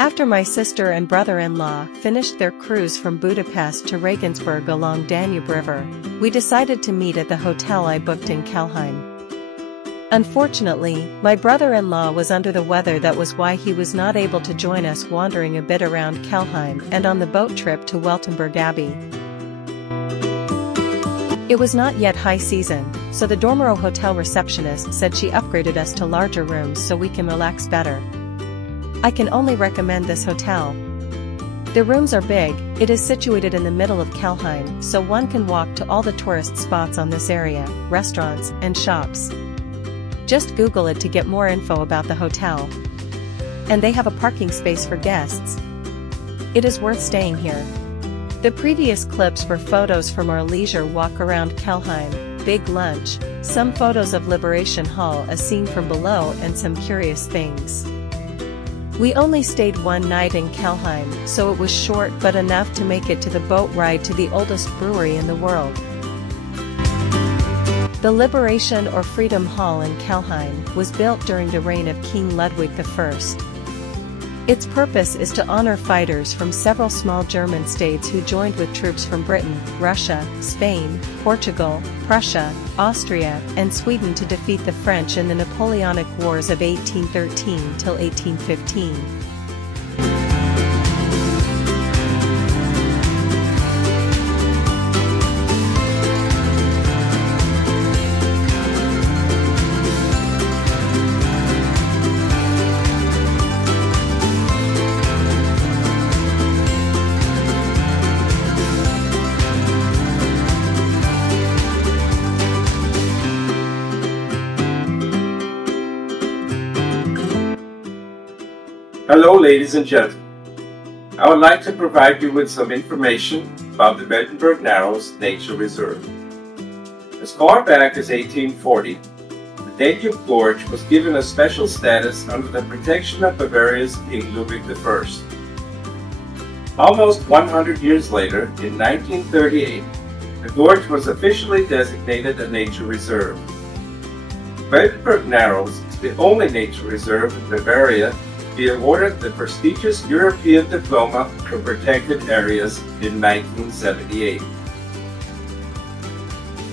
After my sister and brother-in-law finished their cruise from Budapest to Regensburg along Danube River, we decided to meet at the hotel I booked in Kelheim. Unfortunately, my brother-in-law was under the weather, that was why he was not able to join us wandering a bit around Kelheim and on the boat trip to Weltenberg Abbey. It was not yet high season, so the Dormero Hotel receptionist said she upgraded us to larger rooms so we can relax better. I can only recommend this hotel. The rooms are big, it is situated in the middle of Kelheim, so one can walk to all the tourist spots on this area, restaurants, and shops. Just Google it to get more info about the hotel. And they have a parking space for guests. It is worth staying here. The previous clips were photos from our leisure walk around Kelheim, big lunch, some photos of Liberation Hall as seen from below, and some curious things. We only stayed one night in Kelheim, so it was short but enough to make it to the boat ride to the oldest brewery in the world. The Liberation or Freedom Hall in Kelheim was built during the reign of King Ludwig I. Its purpose is to honor fighters from several small German states who joined with troops from Britain, Russia, Spain, Portugal, Prussia, Austria, and Sweden to defeat the French in the Napoleonic Wars of 1813 till 1815. Hello ladies and gentlemen, I would like to provide you with some information about the Weltenberg Narrows Nature Reserve. As far back as 1840, the Danube Gorge was given a special status under the protection of Bavaria's King Ludwig I. Almost 100 years later, in 1938, the gorge was officially designated a nature reserve. Weltenberg Narrows is the only nature reserve in Bavaria be awarded the prestigious European Diploma for Protected Areas in 1978.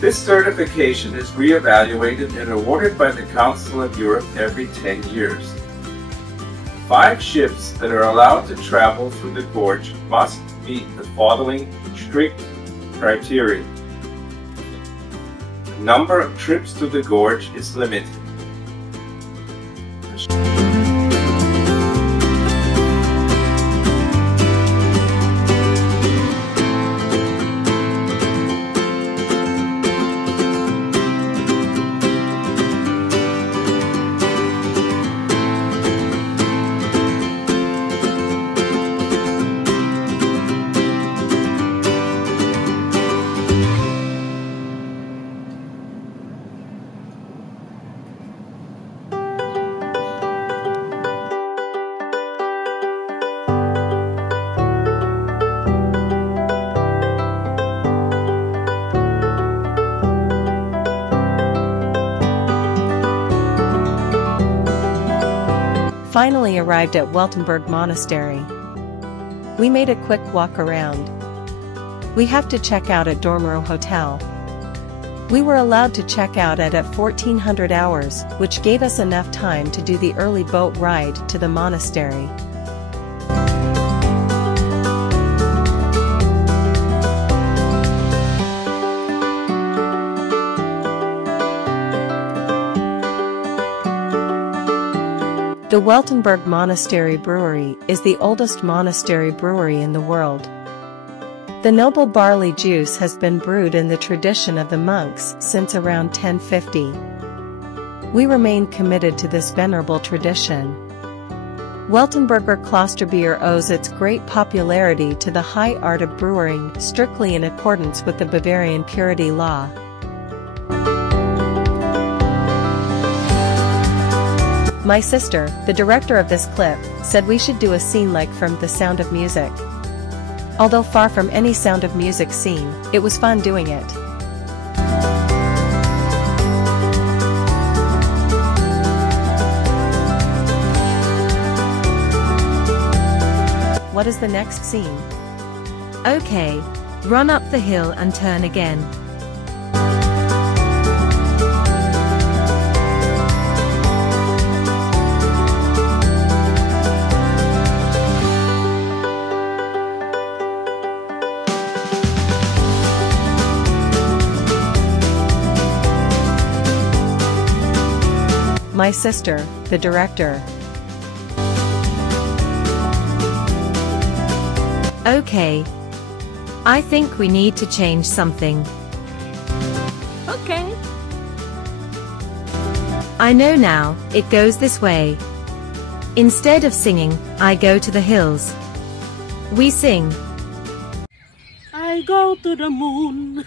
This certification is re-evaluated and awarded by the Council of Europe every 10 years. 5 ships that are allowed to travel through the gorge must meet the following strict criteria. The number of trips to the gorge is limited. Finally arrived at Weltenberg Monastery. We made a quick walk around. We have to check out at Dormero Hotel. We were allowed to check out at 1400 hours, which gave us enough time to do the early boat ride to the monastery. The Weltenberg Monastery Brewery is the oldest monastery brewery in the world. The noble barley juice has been brewed in the tradition of the monks since around 1050. We remain committed to this venerable tradition. Weltenberger Klosterbier owes its great popularity to the high art of brewing, strictly in accordance with the Bavarian purity law. My sister, the director of this clip, said we should do a scene like from The Sound of Music. Although far from any Sound of Music scene, it was fun doing it. what is the next scene? Okay. Run up the hill and turn again. My sister, the director. Okay. I think we need to change something. Okay. I know now, it goes this way. Instead of singing, I go to the hills. We sing. I go to the moon.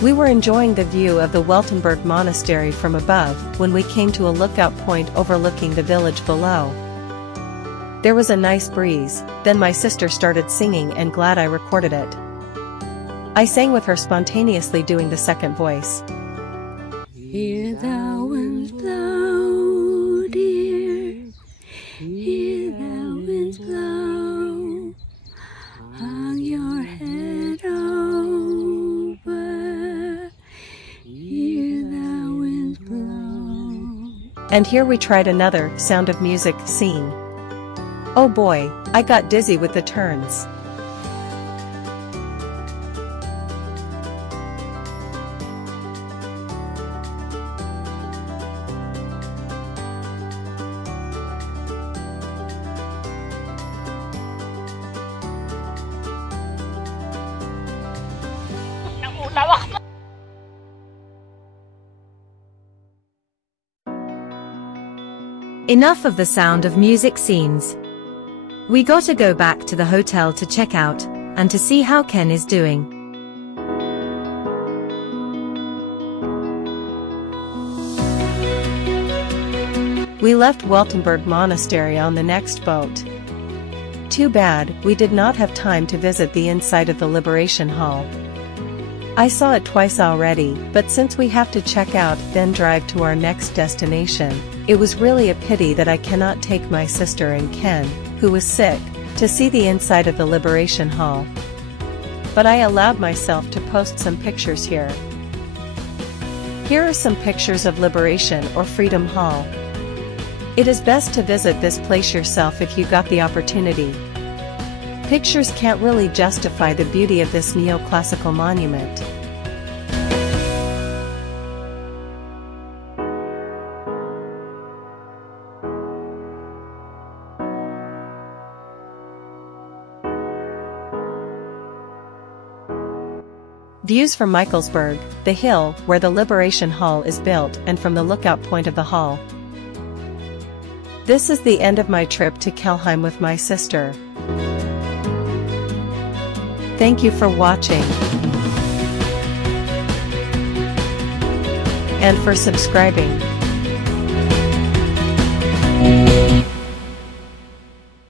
We were enjoying the view of the Weltenberg Monastery from above when we came to a lookout point overlooking the village below. There was a nice breeze, then my sister started singing and glad I recorded it. I sang with her spontaneously doing the second voice. Hear the winds blow, dear. Hear the winds blow. Hang your head over. Hear the winds blow. And here we tried another Sound of Music scene. Oh boy, I got dizzy with the turns. Enough of the Sound of Music scenes. We gotta go back to the hotel to check out, and to see how Ken is doing. We left Weltenberg Monastery on the next boat. Too bad, we did not have time to visit the inside of the Liberation Hall. I saw it twice already, but since we have to check out then drive to our next destination, it was really a pity that I cannot take my sister and Ken, who was sick, to see the inside of the Liberation Hall. But I allowed myself to post some pictures here. Here are some pictures of Liberation or Freedom Hall. It is best to visit this place yourself if you got the opportunity. Pictures can't really justify the beauty of this neoclassical monument. Views from Michaelsburg, the hill where the Liberation Hall is built, and from the lookout point of the hall. This is the end of my trip to Kelheim with my sister. Thank you for watching and for subscribing.